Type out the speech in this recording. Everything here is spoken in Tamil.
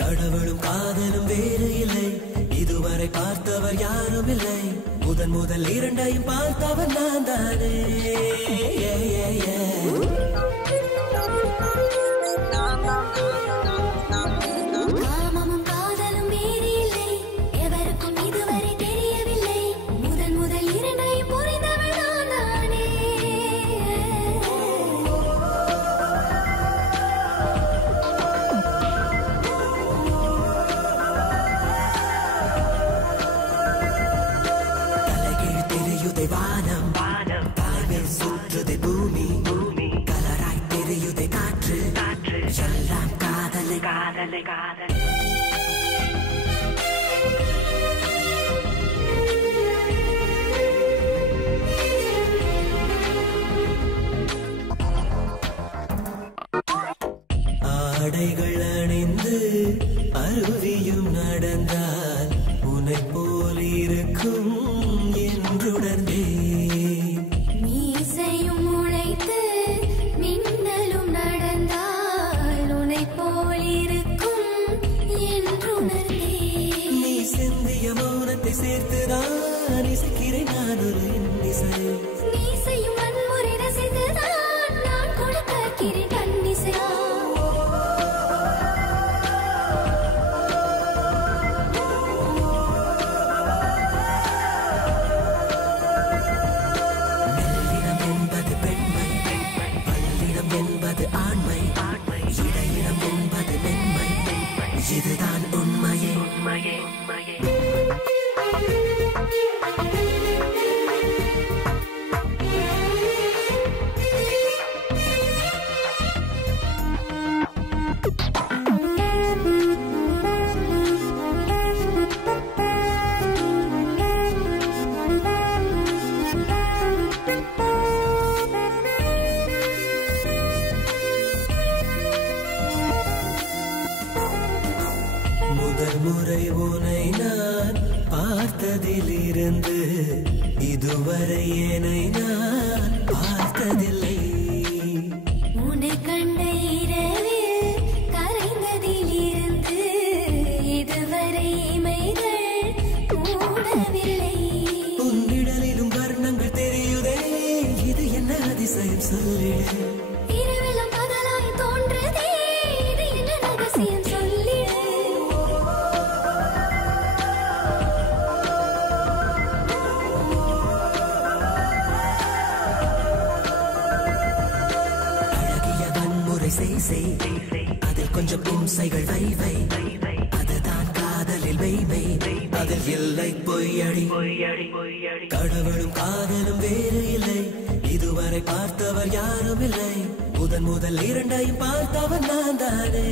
கடவுளும் காதலும் வேறு இல்லை, இதுவரை பார்த்தவர் யாரும் இல்லை. முதன் முதல் இரண்டையும் பார்த்தவர் நான் தானே. காமமும் காதலும் வேறு இல்லை, எவருக்கும் இதுவரை தெரியவில்லை. முதன் முதல் இரண்டையும் புரிந்தவர் நான் தானே. வானம் தலைமையில் சுற்றுதை பூமி, கலராய் தெரியுதை காற்று, எல்லாம் காதலை காதலை காதல். ஆடைகள் அணிந்து அருவியும் நடந்தால் உன்னை போல் இருக்கும் என்றுணர்ந்தே. மீசையும் முளைத்து மின்னலும் நடந்தால் உன்னை போல் இருக்கும் என்றுணர்ந்தே. நீ சிந்திய மௌனத்தை சேர்த்துதான் இசைக்கிறேன் நான் ஒரு இன்னிசை. மீசையும் வன்முறை ரசித்துதான் நான் கொடுக்கிறேன் கண்ணிசை. என்பது ஆண்மை, இடையிடம் என்பது மென்மை, இதுதான் உண்மையே உண்மையே உண்மையே. முதல் முறை உன்னை நான் பார்த்ததிலிருந்து இதுவரை என்னை நான் பார்த்ததில்லை. உன்னை கண்ட இரவில் கரைந்ததிலிருந்து இதுவரை இமைகள் மூடவில்லை. உன்னிடலிலும் வர்ணங்கள் தெரியுதே, இது என்ன அதிசயம் சொல்லிடு. இரவிலும் பகலாய் தோன்றதே, இது என்ன ரகசியம் சொல்லிடு. அதில் கொஞ்சம் இம்சைகள் வை வை, அதுதான் காதலில் மெய்மை, அதில் இல்லை பொய்யடி. கடவுளும் காதலும் வேறு இல்லை, இதுவரை பார்த்தவர் யாரும் இல்லை. முதன் முதல் இரண்டையும் பார்த்தவர் நான் தானே.